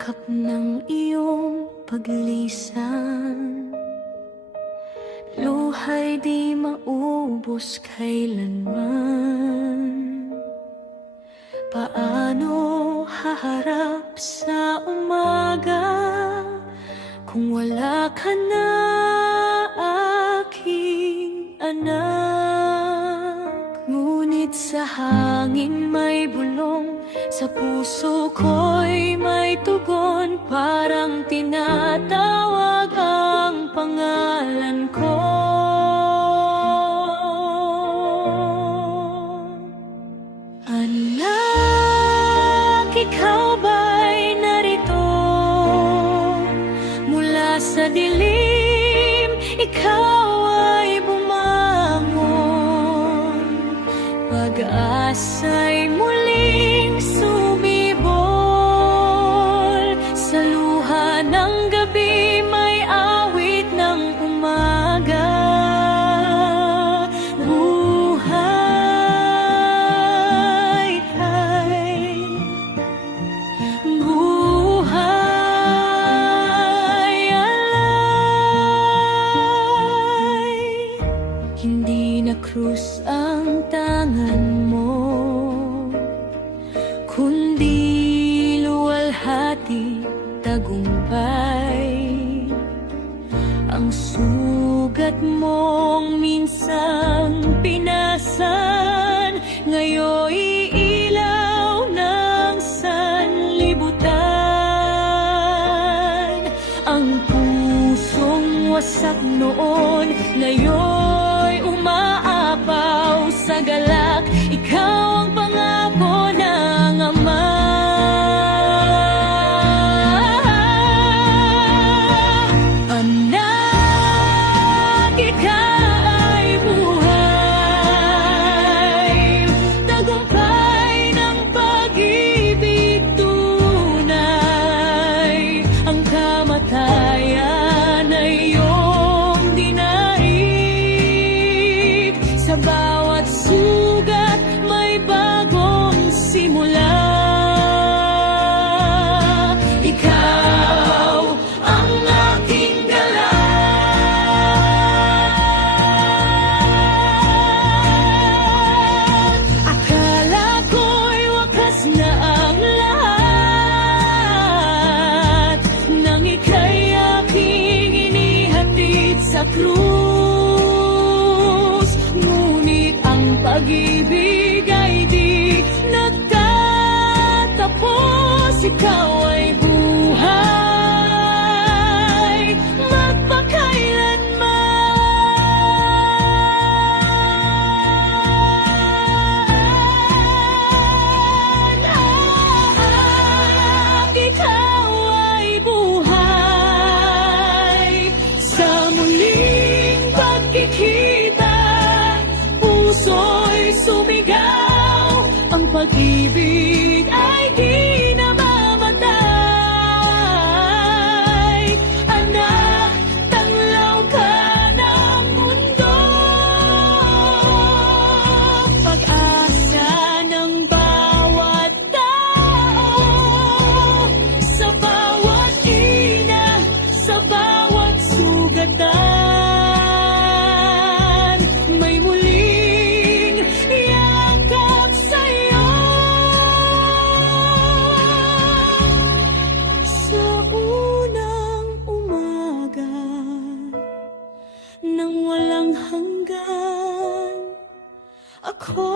yakap ng iyong paglisan, luhay di maubos kailanman. Paano haharap sa umaga kung wala ka na, aking anak? Ngunit sa hangin may bulong, sa puso ko'y may tugon, parang tinatawag ang pangalan ko. Anak, ikaw ba'y narito? Mula sa dilim, ikaw ay bumangon. Pag-asa'y muling sumibol. Sa luha ng gabi may awit ng umaga. Buhay, buhay, alay. Hindi na krus ang tangan mo, kundi luwalhati tagumpay. Ang sugat mong minsang pinasan, ngayoy ilaw ng sanlibutan. Ang pusong wasak noon, ngayoy umaapaw sa galak. Ikaw ang pangako ng Ama. Anak, ika'y buhay, tagumpay ng pag-ibig tunay. Ang kamatayan ay iyong dinaig, sa bawat sugat may bagong simula. Ikaw ang aking galak. Akala ko'y wakas na ang lahat, nang ika'y aking inihatid sa krus. Ngunit ang pag-ibig ay di nagtatapos. Ikaw ay buhay magpakailanman. Ikaw ay buhay sa muling pagkikita. Puso'y sumigaw, ang pag-ibig ay di namamatay. Anak, tanglaw ka ng mundo, pag-asa ng bawat tao, sa bawat ina, sa bawat sugatan. May muling yakap sa'yo. Sa unang umaga nang walang hanggan, ako